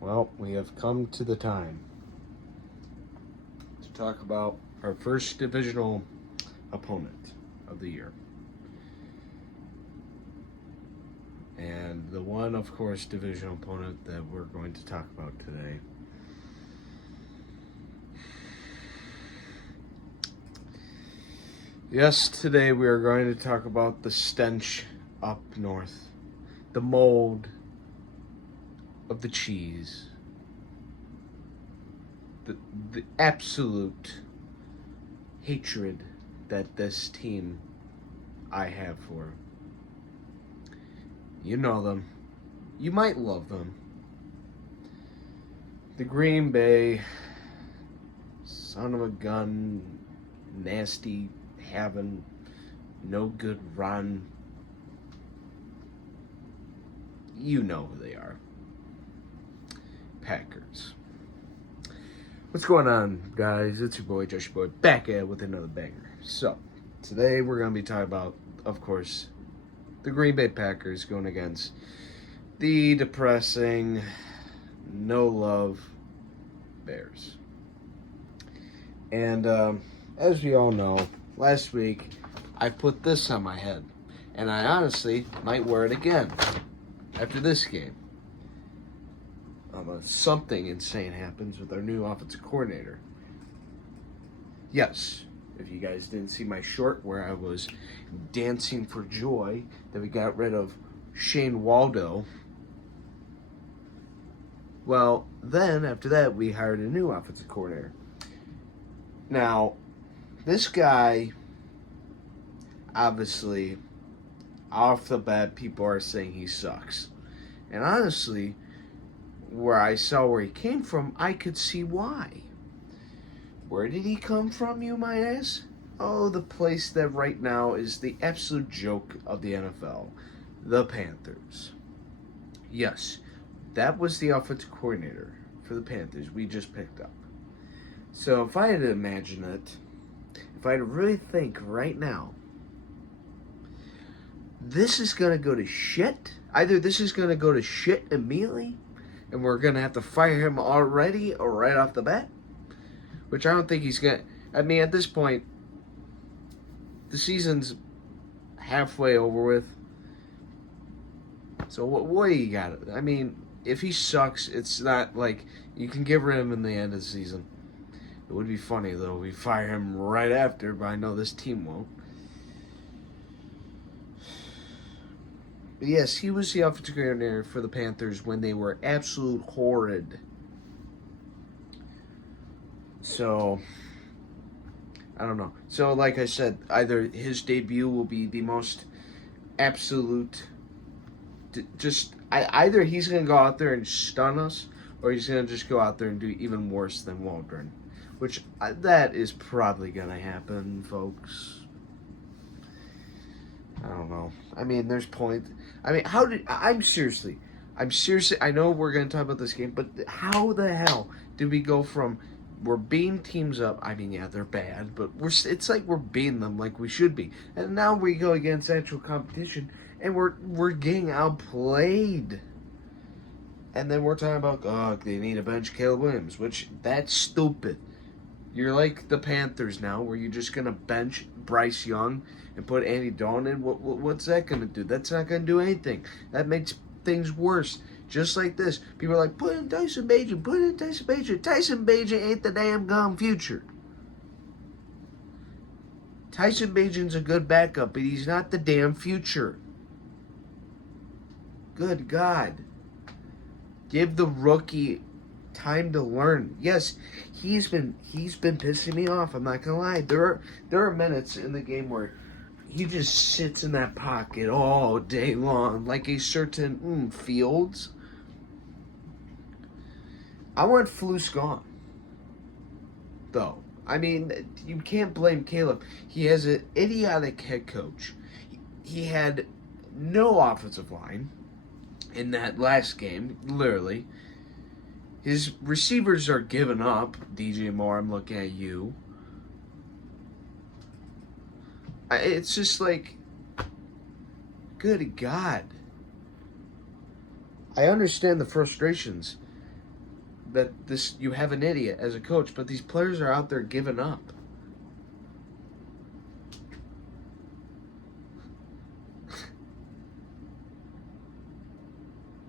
Well, we have come to the time to talk about our first divisional opponent of the year. And the one, of course, divisional opponent that we're going to talk about today. Yes, today we are going to talk about the stench up north, the mold of the cheese, the absolute hatred that this team I have for. You know them. You might love them. The Green Bay son of a gun, nasty, having no good run. You know who they are. Packers. What's going on, guys? It's your boy, Josh Boy, back at it with another banger. So, today we're going to be talking about, of course, the Green Bay Packers going against the depressing, no love Bears. And as we all know, last week I put this on my head, and I honestly might wear it again after this game. Something insane happens with our new offensive coordinator. Yes, if you guys didn't see my short where I was dancing for joy that we got rid of Shane Waldo, well, then after that we hired a new offensive coordinator. Now, this guy, obviously, off the bat, people are saying he sucks. And honestly, where I saw where he came from, I could see why. Where did he come from, you might ask? Oh, the place that right now is the absolute joke of the NFL, the Panthers. Yes, that was the offensive coordinator for the Panthers we just picked up. So if I had to imagine it, if I had to really think right now, this is going to go to shit. Either this is going to go to shit immediately, and we're going to have to fire him already or right off the bat, which I don't think he's going to. I mean, at this point, the season's halfway over with. So what do you got? I mean, if he sucks, it's not like you can get rid of him in the end of the season. It would be funny, though. We fire him right after, but I know this team won't. But yes, he was the offensive coordinator for the Panthers when they were absolute horrid. So, I don't know. So, like I said, either his debut will be the most absolute, either he's going to go out there and stun us, or he's going to just go out there and do even worse than Waldron. Which, that is probably going to happen, folks. I don't know. I mean, there's point. I mean, I'm seriously, I know we're going to talk about this game, but how the hell did we go from, we're beating teams up, I mean, yeah, they're bad, but it's like we're beating them like we should be. And now we go against actual competition, and we're getting outplayed. And then we're talking about, oh, they need to bench Caleb Williams, which, that's stupid. You're like the Panthers now, where you're just going to bench Bryce Young and put Andy Dalton in. What's that going to do? That's not going to do anything. That makes things worse. Just like this. People are like, put in Tyson Bagent, put in Tyson Bagent. Tyson Bagent ain't the damn gum future. Tyson Bagent's a good backup, but he's not the damn future. Good God. Give the rookie time to learn. Yes, he's been pissing me off. I'm not gonna lie. There are minutes in the game where he just sits in that pocket all day long, like a certain Fields. I want Flus gone, though. I mean, you can't blame Caleb. He has an idiotic head coach. He had no offensive line in that last game, literally. His receivers are giving up. DJ Moore, I'm looking at you. It's just like, good God. I understand the frustrations. that this you have an idiot as a coach, but these players are out there giving up.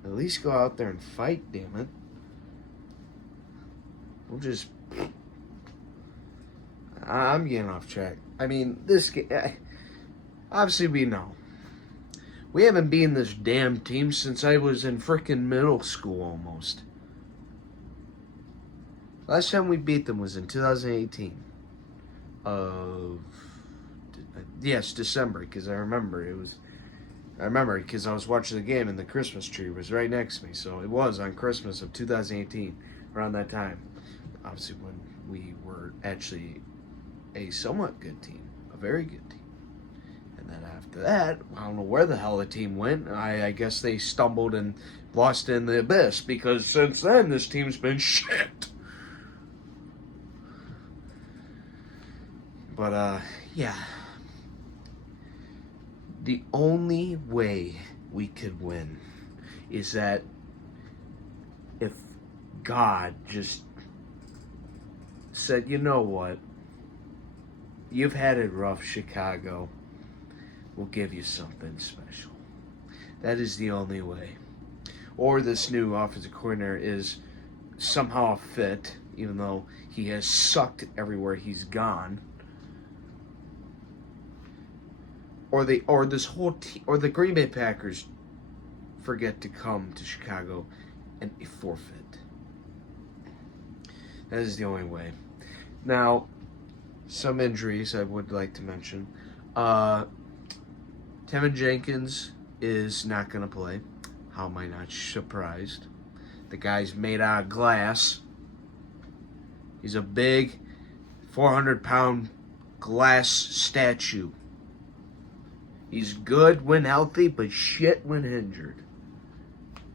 At least go out there and fight, damn it. We'll just... I'm getting off track. I mean, this game... Obviously, we know. We haven't beaten this damn team since I was in frickin' middle school, almost. Last time we beat them was in 2018. Yes, December, because I remember it was... I remember because I was watching the game and the Christmas tree was right next to me. So it was on Christmas of 2018, around that time. Obviously, when we were actually a somewhat good team, a very good team. And then after that, I don't know where the hell the team went. I guess they stumbled and lost in the abyss, because since then, this team's been shit. But, yeah. The only way we could win is that if God just said, you know what, you've had it rough, Chicago. We'll give you something special. That is the only way. Or this new offensive coordinator is somehow a fit, even though he has sucked everywhere he's gone. Or this whole team, or the Green Bay Packers forget to come to Chicago and forfeit. That is the only way. Now, some injuries I would like to mention. Tevin Jenkins is not going to play. How am I not surprised? The guy's made out of glass. He's a big 400-pound glass statue. He's good when healthy, but shit when injured.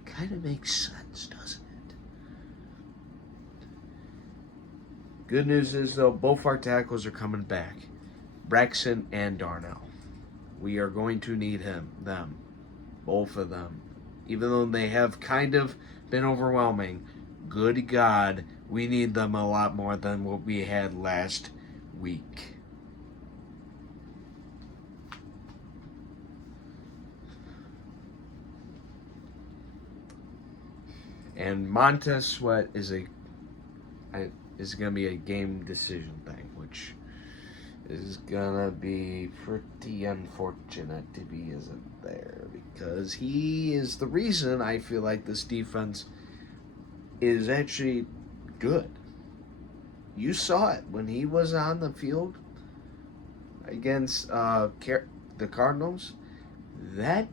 Kind of makes sense, doesn't it? Good news is, though, both our tackles are coming back. Braxton and Darnell. We are going to need them. Both of them. Even though they have kind of been overwhelming, good God, we need them a lot more than what we had last week. And Montez Sweat is going to be a game decision thing, which is going to be pretty unfortunate if he isn't there, because he is the reason I feel like this defense is actually good. You saw it when he was on the field against the Cardinals. That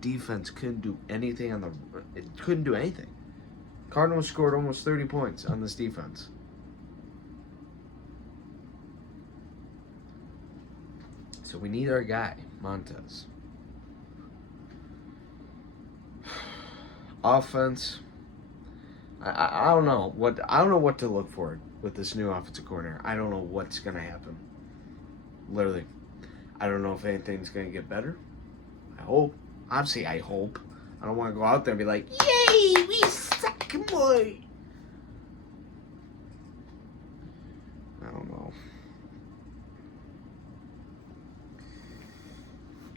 defense couldn't do anything it couldn't do anything. Cardinals scored almost 30 points on this defense. So we need our guy, Montez. Offense, I don't know what to look for with this new offensive coordinator. I don't know what's gonna happen. Literally, I don't know if anything's gonna get better. I hope. Obviously, I hope. I don't want to go out there and be like, yay, we suck, boy. I don't know.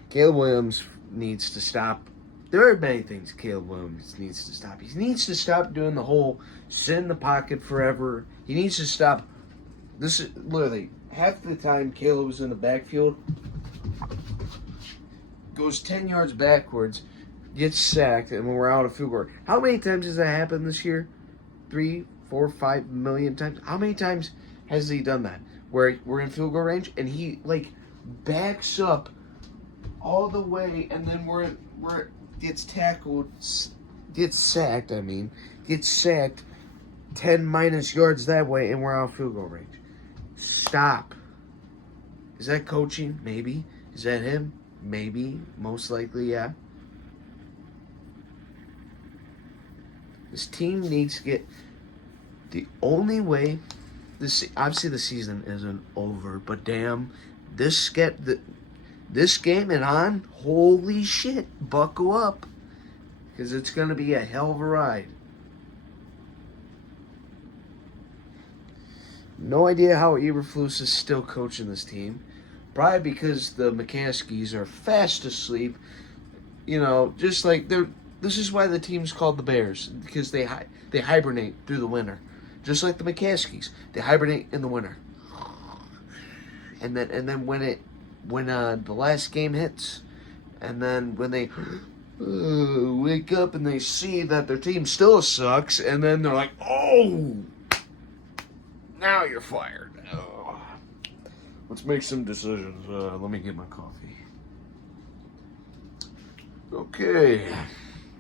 Caleb Williams needs to stop. There are many things Caleb Williams needs to stop. He needs to stop doing the whole sit in the pocket forever. He needs to stop. This is literally half the time Caleb was in the backfield, goes 10 yards backwards, gets sacked, and when we're out of field goal. How many times has that happened this year? 3, 4, 5 million times? How many times has he done that? Where we're in field goal range, and he, backs up all the way, and then gets tackled, gets sacked, 10 minus yards that way, and we're out of field goal range. Stop. Is that coaching? Maybe. Is that him? Maybe. Most likely, yeah. This team needs to get... The only way... Obviously, the season isn't over, but damn, this game and on, holy shit, buckle up. Because it's going to be a hell of a ride. No idea how Eberflus is still coaching this team. Probably because the McCaskies are fast asleep. You know, just like they're. This is why the team's called the Bears, because they hibernate through the winter, just like the McCaskies. They hibernate in the winter, and then when the last game hits, and then when they wake up and they see that their team still sucks, and then they're like, oh, now you're fired. Oh. Let's make some decisions. Let me get my coffee. Okay.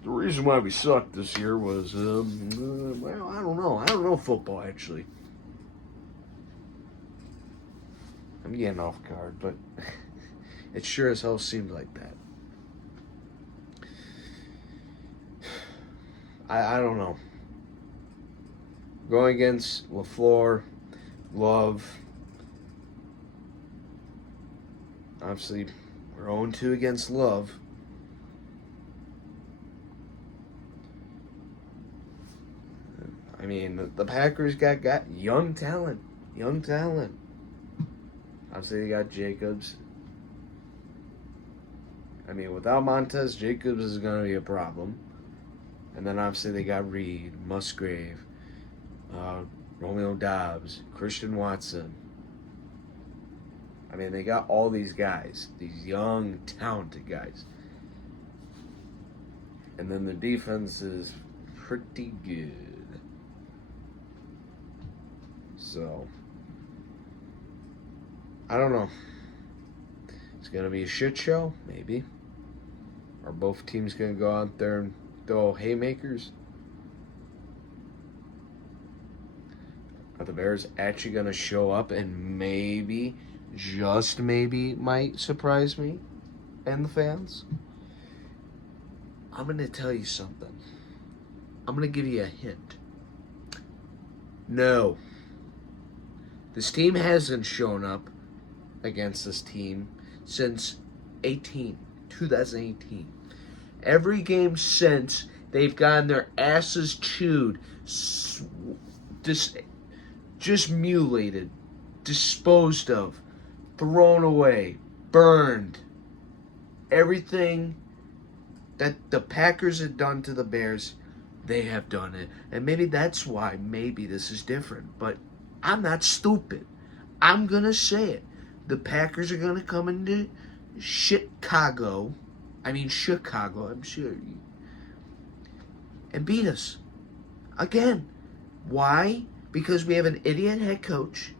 The reason why we sucked this year was, well, I don't know. I don't know football, actually. I'm getting off guard, but it sure as hell seemed like that. I don't know. Going against LaFleur, Love. Obviously, we're 0-2 against Love. I mean, the Packers got young talent. Young talent. Obviously, they got Jacobs. I mean, without Montez, Jacobs is going to be a problem. And then, obviously, they got Reed, Musgrave, Romeo Doubs, Christian Watson. I mean, they got all these guys. These young, talented guys. And then the defense is pretty good. So, I don't know. It's going to be a shit show, maybe. Are both teams going to go out there and throw haymakers? Are the Bears actually going to show up and maybe, just maybe, might surprise me and the fans? I'm going to tell you something. I'm going to give you a hint. No. This team hasn't shown up against this team since 2018. Every game since, they've gotten their asses chewed, just mutilated, disposed of, thrown away, burned. Everything that the Packers had done to the Bears, they have done it. And maybe that's why maybe this is different. But I'm not stupid. I'm going to say it. The Packers are going to come into Chicago, I'm sure, and beat us. Again. Why? Because we have an idiot head coach.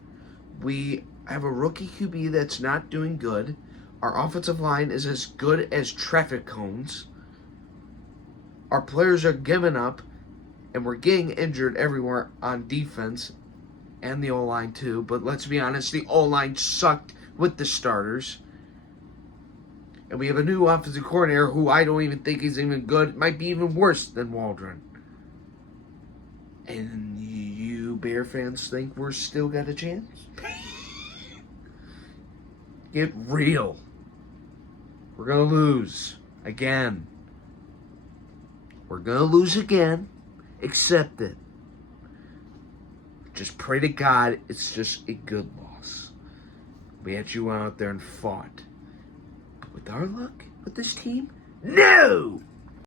We have a rookie QB that's not doing good. Our offensive line is as good as traffic cones. Our players are giving up, and we're getting injured everywhere on defense. And the O-line too, but let's be honest, the O-line sucked with the starters. And we have a new offensive coordinator who I don't even think is even good. Might be even worse than Waldron. And you Bear fans think we're still got a chance? Get real. We're going to lose again. We're going to lose again. Accept it. Just pray to God it's just a good loss. We actually went out there and fought. But with our luck, with this team, no!